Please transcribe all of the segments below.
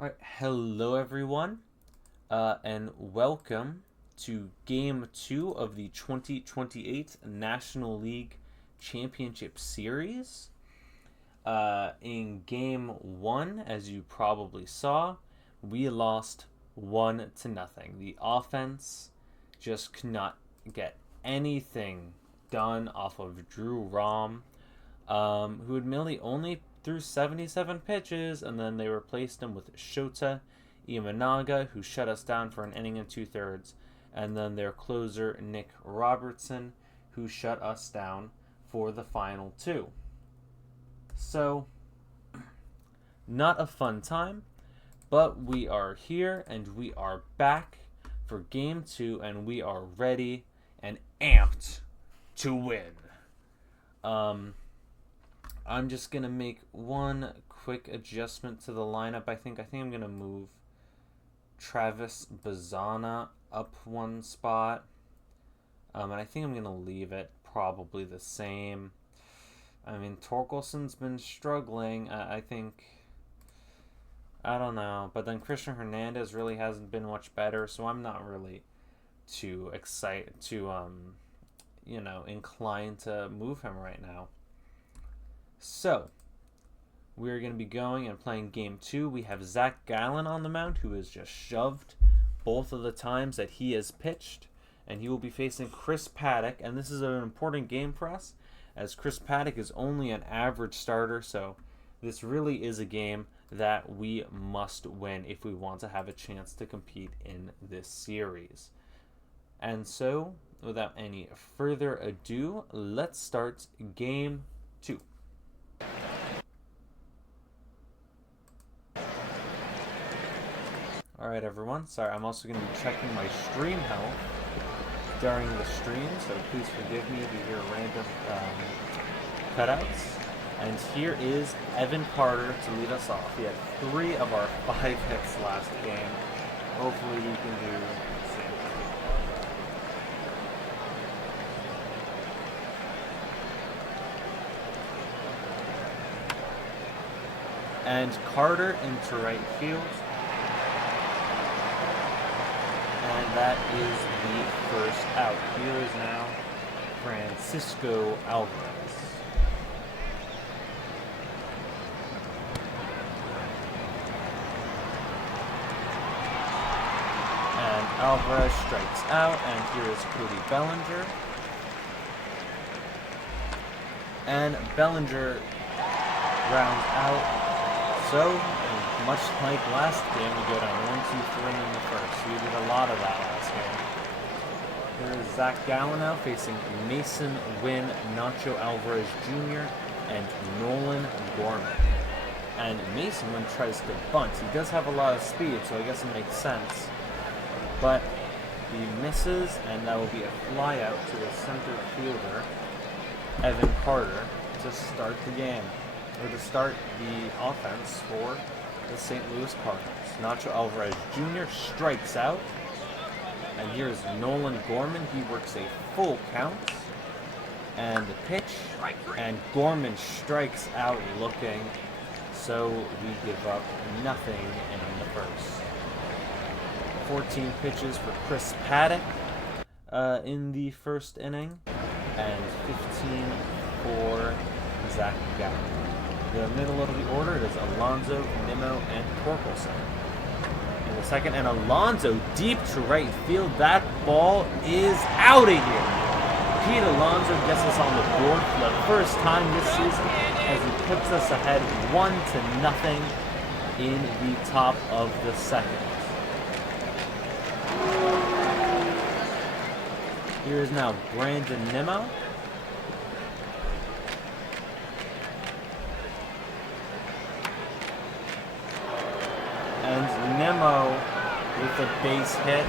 Alright, hello everyone, and welcome to Game 2 of the 2028 National League Championship Series. In Game 1, as you probably saw, we lost 1-0. The offense just could not get anything done off of Drew Rom, who admittedly only threw 77 pitches, and then they replaced him with Shota Imanaga, who shut us down for an inning and two-thirds, and then their closer, Nick Robertson, who shut us down for the final two. So, not a fun time, but we are here, and we are back for Game 2, and we are ready and amped to win. I'm just going to make one quick adjustment to the lineup. I think I'm going to move Travis Bazana up one spot. And I think I'm going to leave it probably the same. I mean, Torkelson's been struggling. I don't know. But then Christian Hernandez really hasn't been much better, so I'm not really too excited, inclined to move him right now. So, we're going to be going and playing Game 2. We have Zach Gallen on the mound, who has just shoved both of the times that he has pitched. And he will be facing Chris Paddock. And this is an important game for us, as Chris Paddock is only an average starter. So, this really is a game that we must win if we want to have a chance to compete in this series. And so, without any further ado, let's start Game 2. Alright everyone, sorry, I'm also going to be checking my stream health during the stream, so please forgive me if you hear random cutouts. And here is Evan Carter to lead us off. He had 3 of our 5 hits last game. Hopefully we can do the same. And Carter into right field. And that is the first out. Here is now Francisco Alvarez. And Alvarez strikes out, and here is Cody Bellinger. And Bellinger rounds out. So, much like last game, we go down 1-2-3 in the first. We did a lot of that last game. Here is Zach Gallen now facing Mason Wynn, Nacho Alvarez Jr., and Nolan Gorman. And Mason Wynn tries to bunt. He does have a lot of speed, so I guess it makes sense. But he misses, and that will be a fly out to the center fielder, Evan Carter, to start the game. Or to start the offense for the St. Louis Cardinals. Nacho Alvarez Jr. strikes out. And here's Nolan Gorman. He works a full count. And the pitch. And Gorman strikes out looking. So we give up nothing in the first. 14 pitches for Chris Paddock in the first inning. And 15 for Zach Gallen. The middle of the order, it is Alonso, Nimmo, and Torkelson. In the second, and Alonso deep to right field. That ball is out of here. Pete Alonso gets us on the board for the first time this season as he puts us ahead 1-0 in the top of the second. Here is now Brandon Nimmo. And Nimmo with a base hit.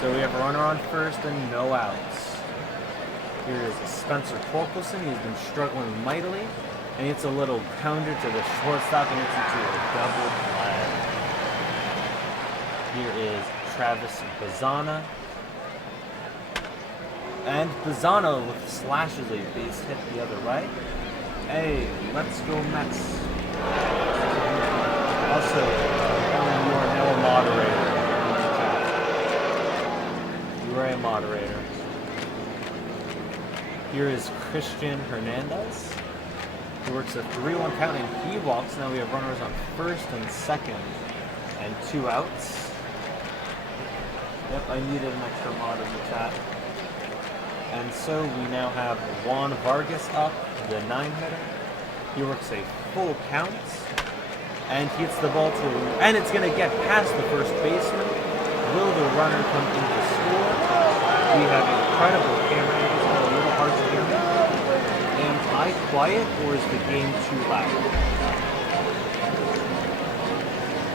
So we have a runner on first and no outs. Here is Spencer Torkelson. He's been struggling mightily. And it's a little counter to the shortstop, and it's into a double play. Here is Travis Bazana. And Bazana with slashes a base hit the other way. Hey, let's go Mets. Also, moderator. Here is Christian Hernandez. He works a 3-1 count and he walks. Now we have runners on first and second and 2 outs. Yep, I needed an extra mod in the chat. And so we now have Juan Vargas up, the 9-hitter. He works a full count and he hits the ball to, and it's going to get past the first baseman. Will the runner come in to score? We have incredible camera angles, a little hard to hear me. Am I quiet or is the game too loud?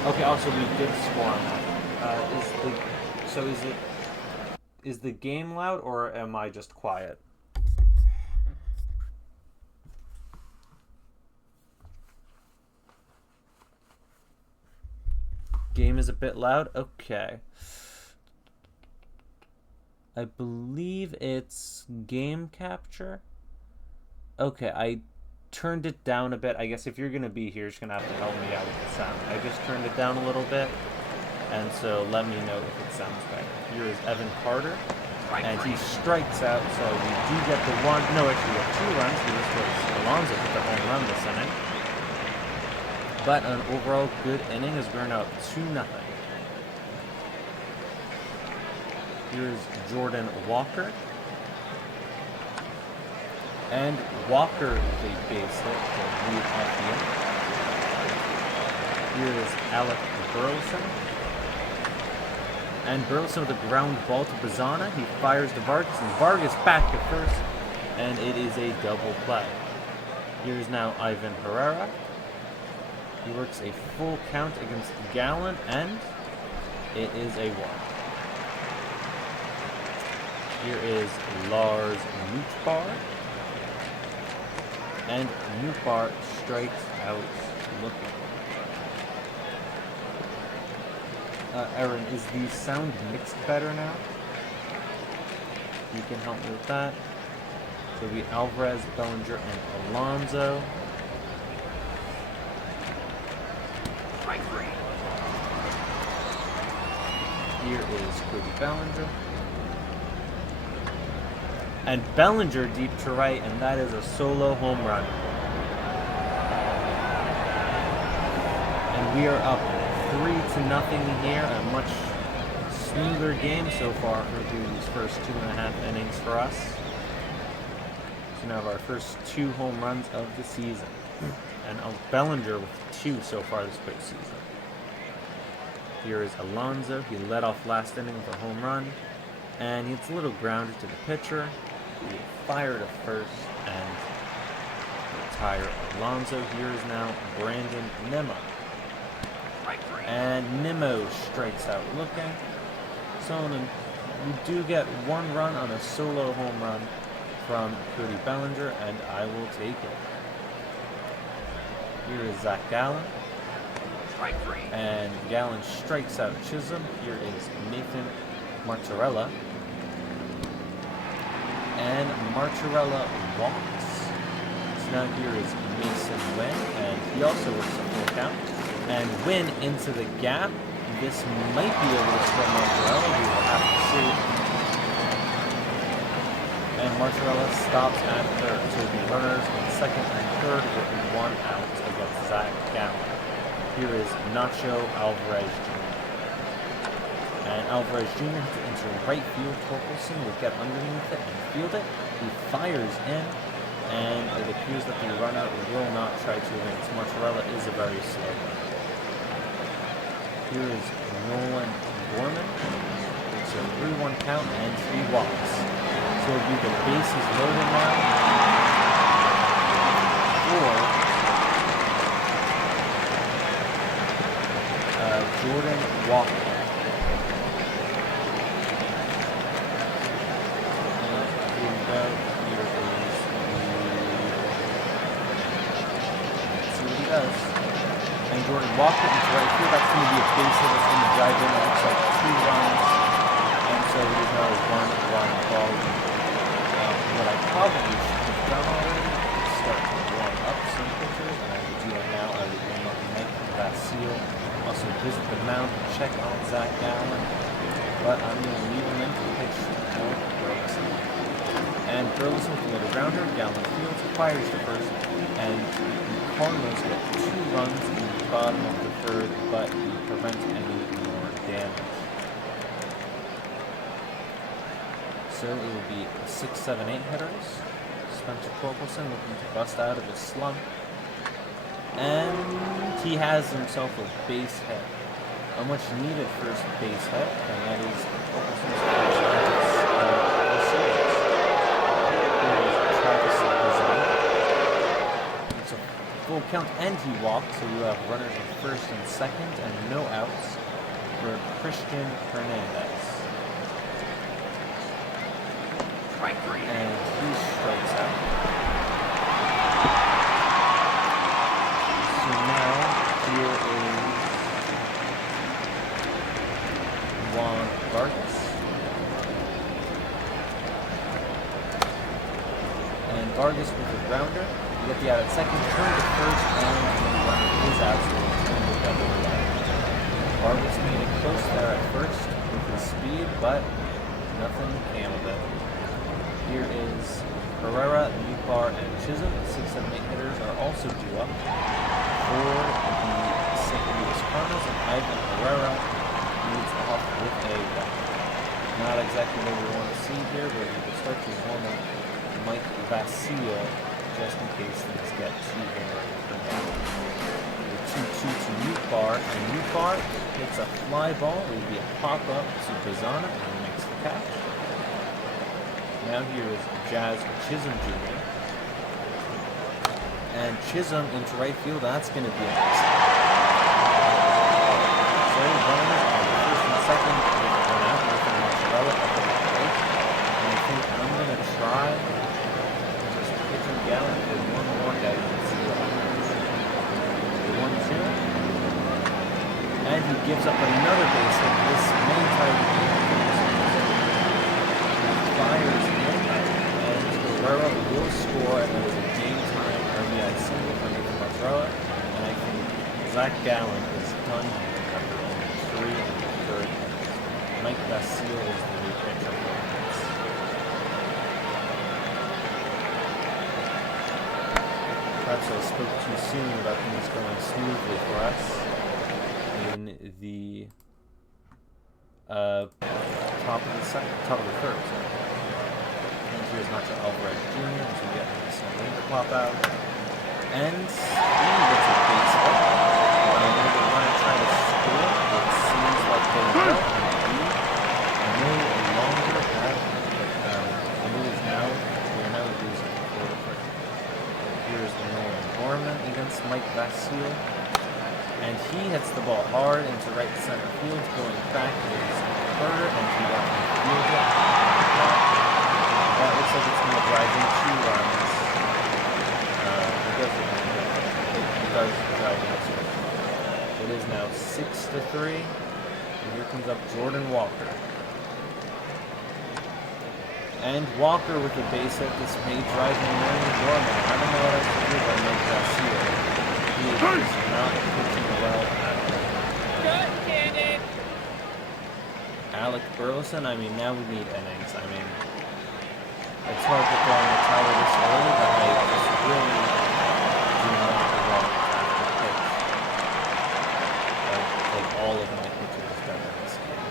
Okay, also we did score on that. Is the game loud or am I just quiet? Game is a bit loud? Okay. I believe it's game capture. Okay, I turned it down a bit. I guess if you're going to be here, you're just going to have to help me out with the sound. I just turned it down a little bit, and so let me know if it sounds better. Here is Evan Carter, and he strikes out, so we do get the one. No, actually, we have 2 runs. This was Alonso with the home run this inning. But an overall good inning as we're now 2-0. Here's Jordan Walker. And Walker is a base hit to lead off the inning. Here is Alec Burleson. And Burleson with a ground ball to Bazana. He fires to Vargas, and Vargas back to first. And it is a double play. Here's now Ivan Herrera. He works a full count against Gallen, and it is a walk. Here is Lars Nootbaar. And Nootbaar strikes out looking. Aaron, is the sound mixed better now? You can help me with that. So we Alvarez, Bellinger, and Alonso. Here is Cody Bellinger. And Bellinger deep to right, and that is a solo home run. And we are up 3-0 here. A much smoother game so far through these first 2.5 innings for us. So now our first 2 home runs of the season. And Bellinger with 2 so far this postseason. Here is Alonso. He led off last inning with a home run. And he hits a little grounder to the pitcher. He will fire to first and retire Alonso. Here is now Brandon Nimmo. And Nimmo strikes out looking. So we do get 1 run on a solo home run from Cody Bellinger, and I will take it. Here is Zach Gallen. And Gallen strikes out Chisholm. Here is Nathan Martorella. And Martorella walks. So now here is Mason Wynn, and he also works a full count. And Wynn into the gap. This might be able to score Martorella. We will have to see. And Martorella stops at third. So the runners in second and third with 1 out against Zach Gallen. Here is Nacho Alvarez Jr. And Alvarez Jr. hits it into right field. Torkelson will get underneath it and field it. He fires in, and it appears that the runner will not try to advance. Martorella is a very slow runner. Here is Nolan Gorman. It's a 3-1 count, and he walks. So it'll be the bases loaded now for Jordan Walker. And here we go. Here is let's see what he does. And Jordan Walker into right field. That's going to be a base hit. That's going to drive in. It looks like 2 runs. And so there's now a 1-run ball. What I probably should have done already is start to warm up some pitchers. And I will do that now. I will warm up Mike Vasile. Also visit the mound and check on Zach Gallen. but I'm going to leave him in to pitch Alec Burleson. And Burleson with another grounder, Gallen fields, fires to first, and the Cardinals get 2 runs in the bottom of the third, but he prevents any more damage. So it will be 6, 7, 8 hitters. Spencer Torkelson looking to bust out of his slump. And he has himself a base hit. A much needed first base hit, and that is Torkelson's first of the series. It's a full count, and he walked, so you have runners at first and second, and no outs for Christian Hernandez. And he strikes out. So now here is Juan Vargas. And Vargas with a grounder. You get the out at second, turn to first, and the runner is absolutely turned to double play. Vargas made it close there at first with his speed, but nothing came of it. Here is Herrera, Newbar, and Chisholm. 6, 7, 8 hitters are also due up for the St. Louis Cardinals, and Ivan Herrera leads off with a walk. Not exactly what we want to see here, but we will start to warm up Mike Vasile just in case things get too hairy for him. The 2-2 to Newbar, and Newbar hits a fly ball. It will be a pop-up to Bazana, and he makes the catch. Now here is Jazz Chisholm Jr. And Chisholm into right field, that's going to be a nice. So runners on first and second with a run out with a mozzarella up at the plate. And I think I'm going to try just pitching Gallen for one more hit and see what happens. 1-2. And he gives up another base hit. This may tie the game. Fires in, and Herrera will score, and there was a game-time RBI single for Nathan Mozzarella, and I think Zach Gallen is done after only 3 1/3 innings. Mike Vasile is the new pitcher for the Mets. Perhaps I spoke too soon about things going smoothly for us in the top of the third. Here's Nacho Alvarez Jr. as we get some rain to pop out. And he gets a base hit. When they want to try to score, it seems like they will. And no longer have the move is now, we are now losing 4-3. Here's Nolan Gorman against Mike Vasile. And he hits the ball hard into right center field. Going back is Carter, and he got the field it. That looks like it's going to drive in 2 runs. It does drive in 2. It is now 6-3. And here comes up Jordan Walker. And Walker with the base hit. This may drive in Nolan Gorman. I don't know what I should do by Mike Garcia. He is not pitching well at all. Alec Burleson, I mean, now we need innings. I mean, it's hard to throw on the tower this early, but I just really do not want to have to pitch like all of my pitchers done in this game.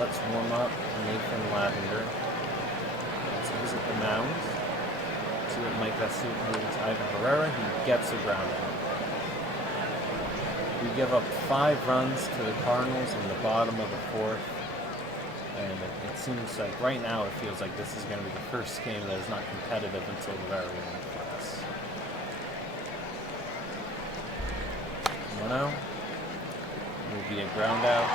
Let's warm up Nathan Lavender. Let's visit the mound. See what Mike Vasile moves Ivan Herrera. He gets a ground out. We give up 5 runs to the Cardinals in the bottom of the 4th. And it seems like right now it feels like this is going to be the first game that is not competitive until the very end for us. 1-0. Will be a ground out.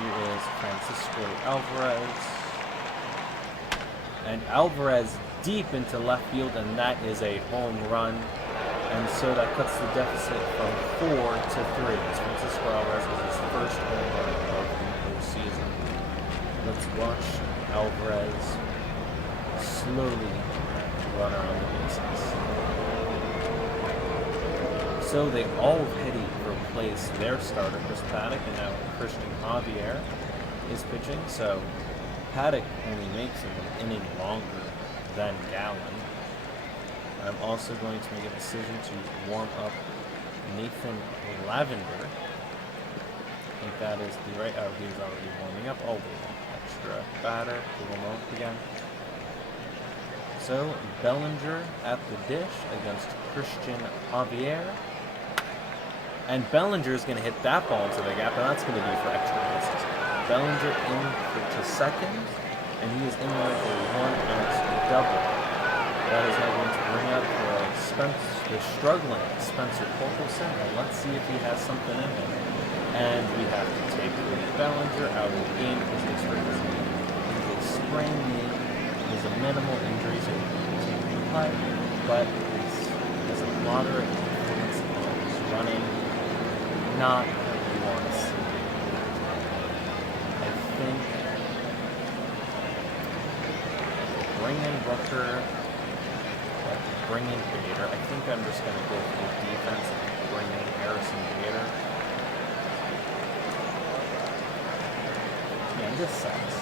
Here is Francisco Alvarez. And Alvarez deep into left field, and that is a home run. And so that cuts the deficit from 4 to 3. As Francisco Alvarez was his first home run of the postseason. Let's watch Alvarez slowly run around the bases. So So they already replaced their starter, Chris Paddock, and now Christian Javier is pitching. So Paddock only makes him an inning longer than Gallen. I'm also going to make a decision to warm up Nathan Lavender. I think that is the right. Oh, he's already warming up. Oh, extra batter to warm up again. So Bellinger at the dish against Christian Javier. And Bellinger is going to hit that ball into the gap, and that's going to be for extra bases. Bellinger in to second, and he is in there for a 1-out double. That is now going to bring up the struggling Spencer Torkelson, and let's see if he has something in him. And we have to take Bellinger out of the game because he's a sprained knee. It's a minimal injury, so he can continue to play, but it's a moderate influence on his running. Not what you want to see. I think bring in Rooker, bring in Bader. I think I'm just going to go for the defense and bring in Harrison Bader. Yeah, this sucks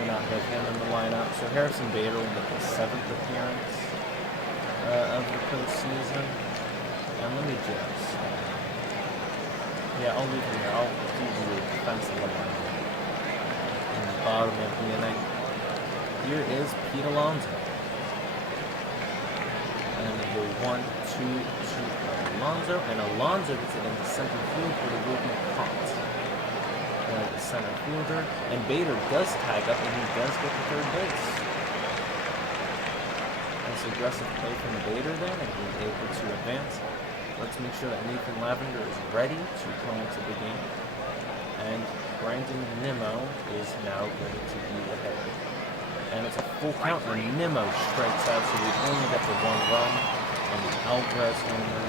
to not have him in the lineup. So Harrison Bader will make his 7th appearance of the postseason. And let me just... yeah, I'll leave him there. I'll do the defensive line in the bottom of the inning. Here is Pete Alonso. And they go 1-2 to Alonso. And Alonso gets it into center field for the will be caught. The center fielder. And Bader does tag up, and he does get to third base. Nice aggressive play from Bader then, and he's able to advance. Let's make sure that Nathan Lavender is ready to come into the game. And Brandon Nimmo is now going to be the hitter. And it's a full count, and Nimmo strikes out, so we only get the 1 run on the Alvarez homer,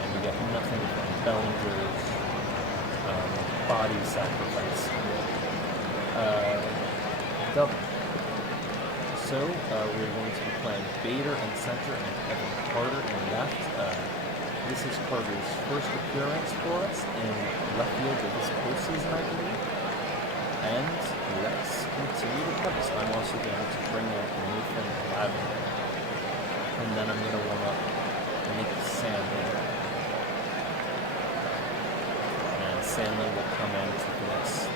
and we get nothing from Bellinger's body sacrifice double. So we're going to be playing Bader in center and Evan Carter in left. This is Carter's first appearance for us in left field of this postseason, I believe. And let's continue to play. So I'm also going to bring up Nathan Lavender. And then I'm going to warm up Nick Sandlin. And Sandlin will come in to the next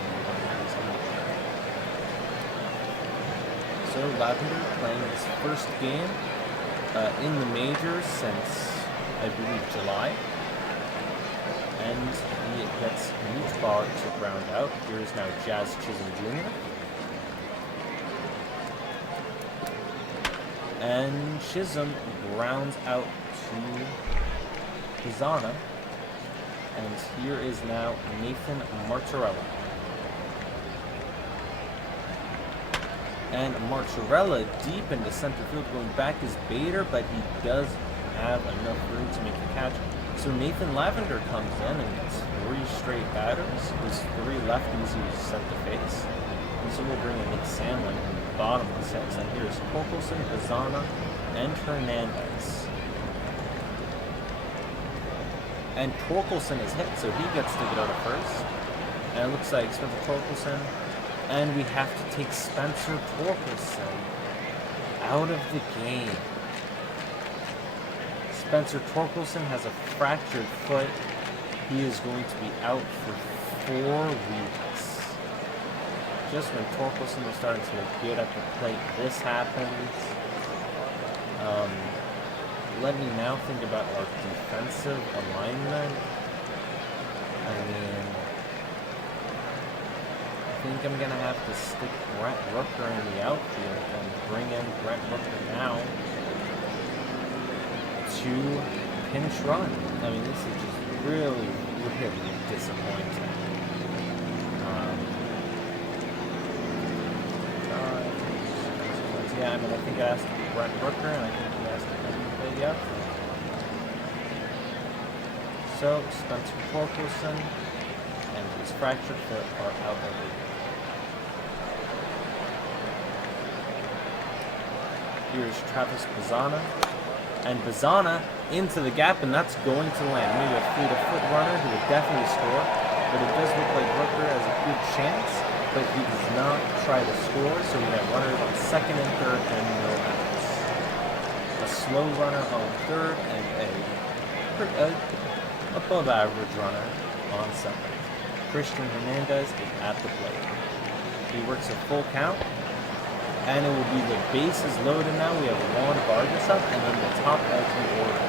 So Lavender playing his first game in the majors since, I believe, July. And he gets Meat Bar to round out. Here is now Jazz Chisholm Jr. And Chisholm grounds out to Pizana. And here is now Nathan Martorella. And Martorella deep into center field, going back is Bader, but he does have enough room to make the catch. So Nathan Lavender comes in and gets 3 straight batters. His 3 lefties he set to face. And so we'll bring in Nick Sandlin in the bottom of the 6th. And here's Torkelson, Pizana, and Hernandez. And Torkelson is hit, so he gets to get out of first. And it looks like Spencer Torkelson. And we have to take Spencer Torkelson out of the game. Spencer Torkelson has a fractured foot. He is going to be out for 4 weeks. Just when Torkelson was starting to look good at the plate, this happens. Let me now think about our defensive alignment. I think I'm going to have to stick Brent Rooker in the outfield and bring in Brent Rooker now to pinch run. I mean, this is just really, really disappointing. Yeah, I mean, I think it has to be Brent Rooker, and I think he has to play the outfield. So, Spencer Torkelson and his fractured foot are out of the game. Here's Travis Pizana, and Pizana into the gap, and that's going to land. Maybe a fleet-of-foot runner who would definitely score, but it does look like Rooker has a good chance, but he does not try to score, so we have runners on second and third and no outs. A slow runner on third and a above average runner on second. Christian Hernandez is at the plate. He works a full count, and it will be the bases loaded now. We have Juan Vargas up, and then the top of the order.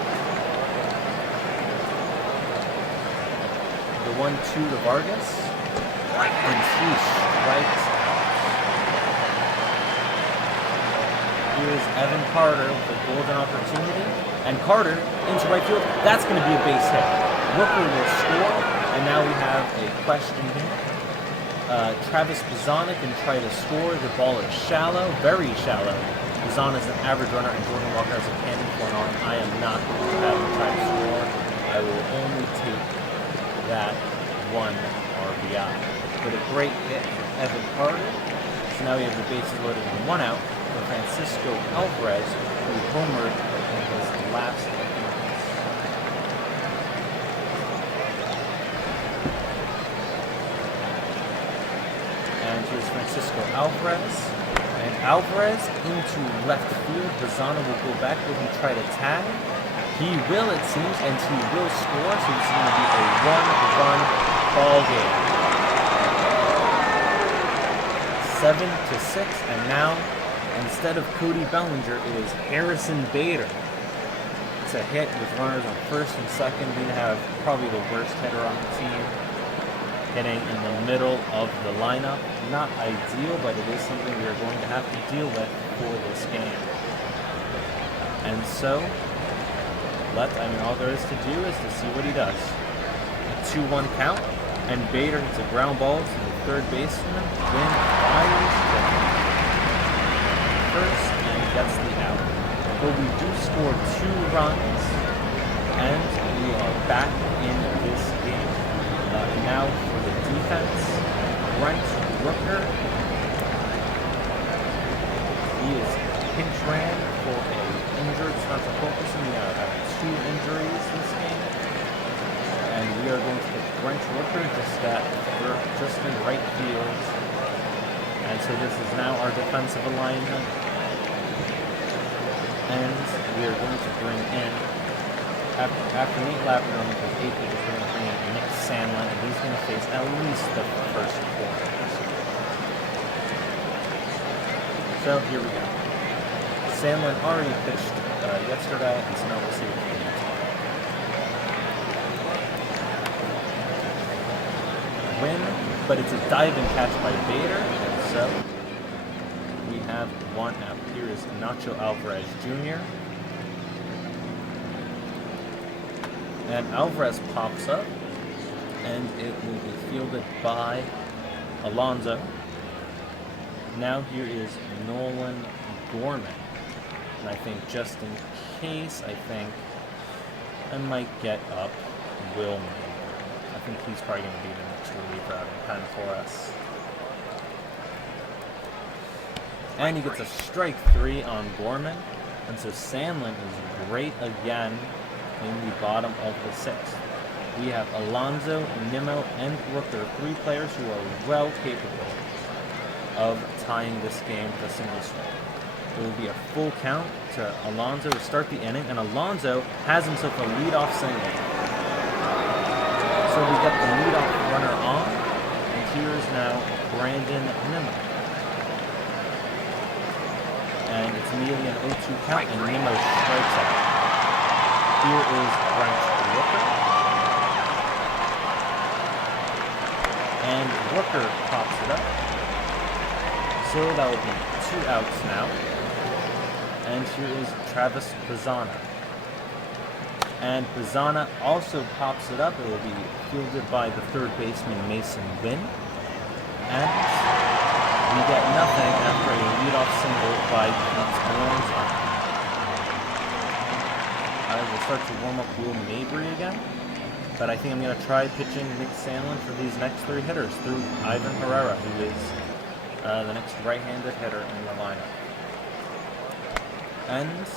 The 1-2 to Vargas, and he strikes out. Here's Evan Carter with a golden opportunity, and Carter into right field. That's going to be a base hit. Rooker will score, and now we have a question here. Travis Pizzana can try to score. The ball is shallow, very shallow. Pizzana is an average runner, and Jordan Walker has a cannon for an arm. I am not going to have him try to score. I will only take that one RBI. But a great hit from Evan Carter. So now we have the bases loaded and one out for Francisco Alvarez, who homered in his last appearance. And here's Francisco Alvarez. And Alvarez into left field. Pizzana will go back. Will he try to tag? He will, it seems, and he will score. So it's going to be a one-run ball game. 7-6, and now instead of Cody Bellinger, it is Harrison Bader. It's a hit with runners on first and second. We have probably the worst hitter on the team, hitting in the middle of the lineup. Not ideal, but it is something we are going to have to deal with for this game. And so, all there is to do is to see what he does. A 2-1 count, and Bader hits a ground ball to the third baseman. Win fires to first and gets the out. But we do score 2 runs, and we are back in this game. Now for the defense, Brent Rooker. He is pinch ran for a injured Spencer Fulkerson. We have 2 injuries this game. And we are going to put Brent Rooker just in right field. And so this is now our defensive alignment. And we are going to bring in, after Nate Lavender only goes 8 pitches, we're going to bring in Nick Sandlin, and he's going to face at least the first 4. So here we go. Sandlin already pitched yesterday, and so now we'll see what he can do. Win, but it's a diving catch by Bader, and so we have 1 out. Here is Nacho Alvarez Jr. And Alvarez pops up, and it will be fielded by Alonso. Now here is Nolan Gorman. And I think just in case, I might get up Will Mayer. I think he's probably going to be the next reliever out of pen for us. And he gets a strike 3 on Gorman. And so Sandlin is great again in the bottom of the 6th. We have Alonso, Nimmo, and Rooker, 3 players who are well capable of tying this game with a single strike. It will be a full count to Alonso to start the inning, and Alonso has himself a leadoff single. So we got the leadoff runner on, and here is now Brandon Nimmo. And it's immediately an 0-2 count, and Nimmo strikes out. Here is Brent Rooker. And Rooker pops it up. So that will be 2 outs now. And here is Travis Pizzana. And Pizzana also pops it up. It will be fielded by the third baseman Mason Wynn. And we get nothing after a leadoff single by Pete Alonso. I will start to warm up Will Mabry again. But I think I'm going to try pitching Nick Sandlin for these next 3 hitters through Ivan Herrera, who is the next right-handed hitter in the lineup. And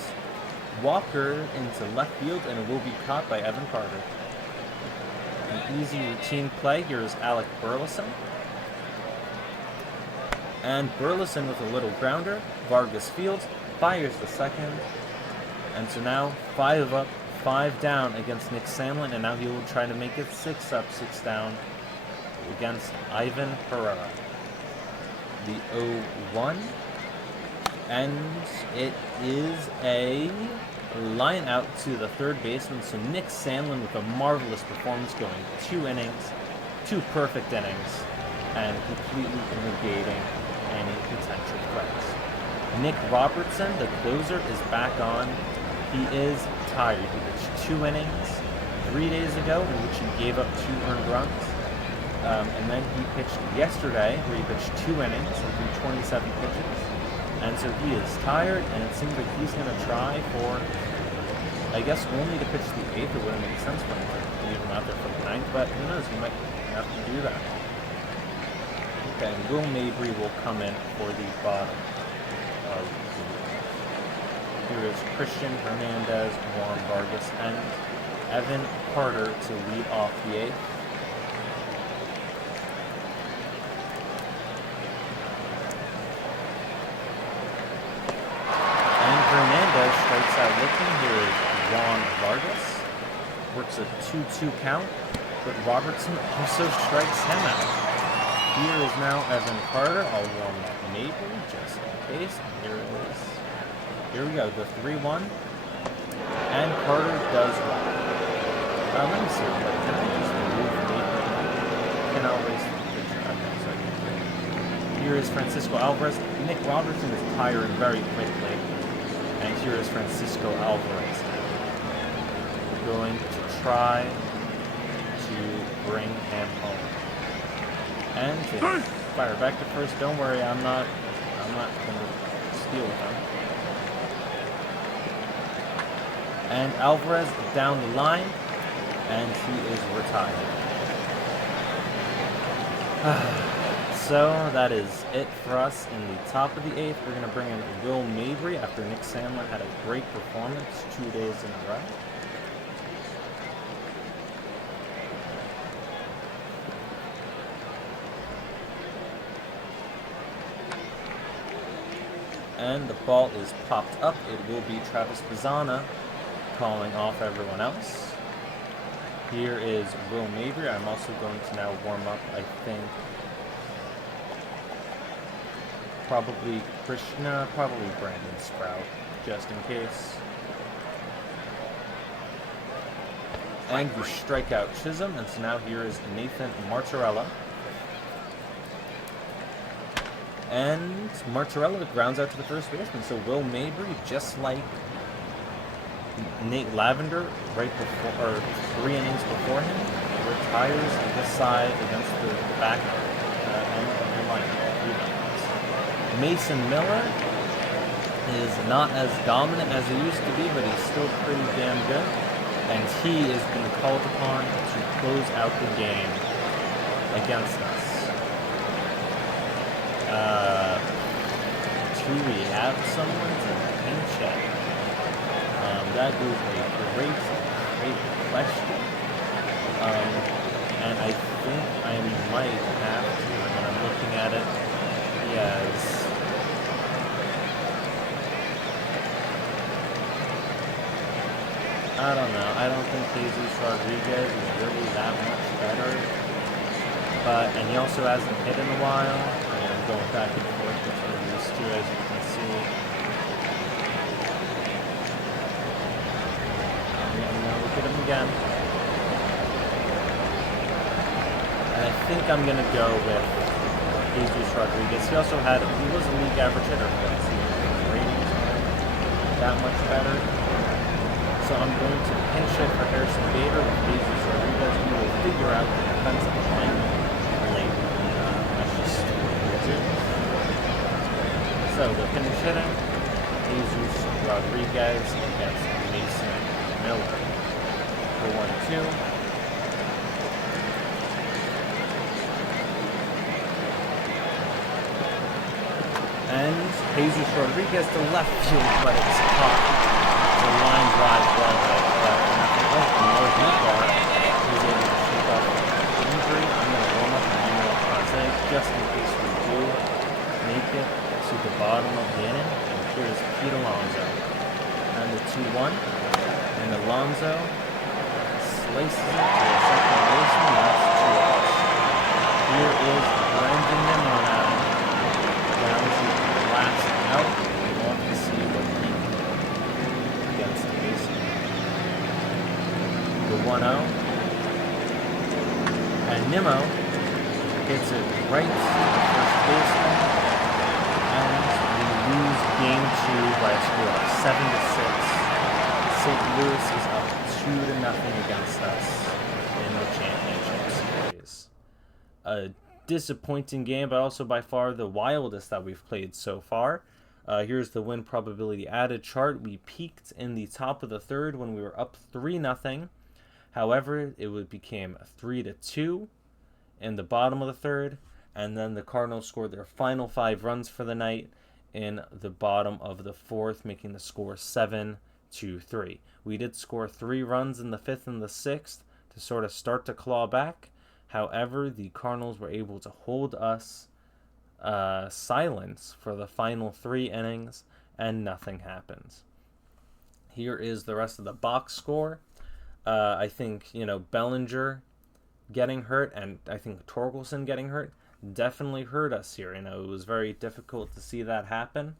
Walker into left field, and it will be caught by Evan Carter. An easy routine play. Here's Alec Burleson. And Burleson with a little grounder. Vargas fields, fires the second. And so now 5 up, 5 down against Nick Samlin, and now he will try to make it 6 up, 6 down against Ivan Herrera. The 0-1. And it is a line out to the third baseman. So Nick Samlin with a marvelous performance, going 2 innings, 2 perfect innings, and completely negating any potential threats. Nick Robertson, the closer, is back on. He is tired. He pitched 2 innings 3 days ago, in which he gave up 2 earned runs. And then he pitched yesterday, where he pitched 2 innings and threw 27 pitches. And so he is tired, and it seems like he's going to try for, I guess, only to pitch the 8th. It wouldn't make sense for him to leave him out there for the 9th, but who knows, he might have to do that. Okay, Will Mabry will come in for the bottom of the... Here is Christian Hernandez, Juan Vargas, and Evan Carter to lead off the 8th. Hernandez strikes out looking. Here is Juan Vargas. Works a 2-2 count, but Robertson also strikes him out. Here is now Evan Carter. I'll warm up Mabry just in case. Here it is. Here we go, the 3-1. And Carter does well. Let me see, but can I just remove Mabry? Can I erase the picture? Okay, so I can. Here is Francisco Alvarez. Nick Robertson is tired very quickly. And here is Francisco Alvarez now, going to try to bring him home. And to fire back to first. Don't worry, I'm not going to steal with them. And Alvarez down the line, and he is retired. So that is it for us in the top of the 8th. We're going to bring in Will Mabry after Nick Samlin had a great performance 2 days in a row. And the ball is popped up. It will be Travis Pizzana calling off everyone else. Here is Will Mabry. I'm also going to now warm up, I think, probably Krishna, probably Brandon Sprout, just in case. And we strike out Chisholm, and so now here is Nathan Martorella. And Martorella grounds out to the first baseman. So Will Mabry, just like Nate Lavender, right before, or 3 innings before him, retires this side against the back end of the lineup. Mason Miller is not as dominant as he used to be, but he's still pretty damn good. And he has been called upon to close out the game against us. Do we have someone to pinch hit? That is a great question. And I think I might have to, when I'm looking at it. Yes. I don't know. I don't think Jesus Rodriguez is really that much better. And he also hasn't hit in a while. I'm going back and forth between these two, as you can see. I'm going to look at him again. And I think I'm going to go with Jesus Rodriguez. He also he was a league average hitter for us. His ratings aren't that much better. So I'm going to pinch hit for Harrison Bader with Jesus Rodriguez. We will figure out the defensive line later. That's just do. So the pinch hitting, Jesus Rodriguez against Mason Miller. For 1-2. And Jesus Rodriguez to left field, but it's caught. The line live well there, but nothing. Oh, and Lord Newbar was able to shake off the injury. I'm going to warm up and do more Prosaic just in case we do make it to the bottom of the inning. And here's Pete Alonso. And the 2-1. And Alonso slices it to the second baseman. That's 2 outs. Here is Brandon Nimmo now. Down to the last out. We want to see what he can do against the baseman. The 1-0. And Nimmo gets it right to the first baseman. And we lose game 2 by a score of 7-6. St. Louis is up 2-0 against us in the championship series. A disappointing game, but also by far the wildest that we've played so far. Here's the win probability added chart. We peaked in the top of the third when we were up 3-0. However, it became 3-2 in the bottom of the third, and then the Cardinals scored their final 5 runs for the night in the bottom of the fourth, making the score 7-3. We did score 3 runs in the 5th and the 6th to sort of start to claw back. However, the Cardinals were able to hold us silent for the final 3 innings, and nothing happened. Here is the rest of the box score. I think, Bellinger getting hurt, and I think Torkelson getting hurt definitely hurt us here. It was very difficult to see that happen.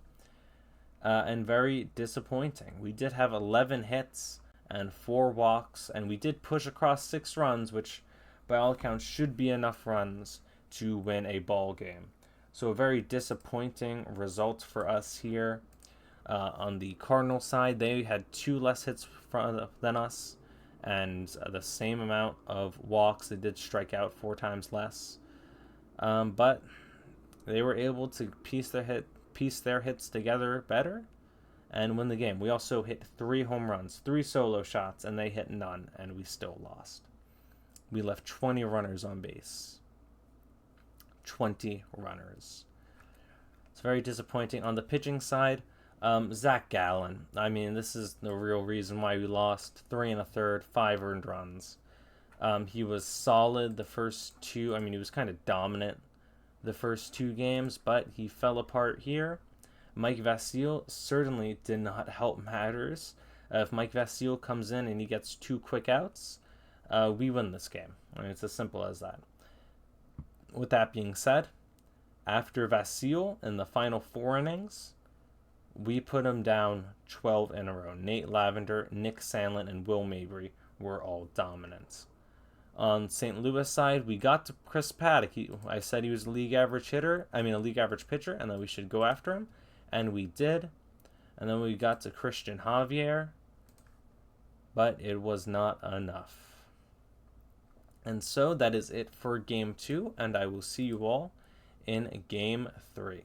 And very disappointing. We did have 11 hits and 4 walks, and we did push across 6 runs, which by all accounts should be enough runs to win a ball game. So a very disappointing result for us here. On the Cardinal side, they had 2 less hits than us and the same amount of walks. They did strike out 4 times less. But they were able to piece their hits together better and win the game. We also hit 3 home runs, 3 solo shots, and they hit none, and we still lost. We left 20 runners on base. 20 runners. It's very disappointing. On the pitching side, Zach Gallen. This is the real reason why we lost. 3 1/3, 5 earned runs. He was solid the first 2. He was kind of dominant the first 2 games, but he fell apart here. Mike Vasil certainly did not help matters. If Mike Vasil comes in and he gets 2 quick outs, we win this game. It's as simple as that. With that being said, after Vasil in the final 4 innings, we put him down 12 in a row. Nate Lavender, Nick Sandlin, and Will Mabry were all dominant. On St. Louis side, we got to Chris Paddock. I said he was a league average pitcher, and that we should go after him, and we did. And then we got to Christian Javier, but it was not enough. And so that is it for Game 2, and I will see you all in Game 3.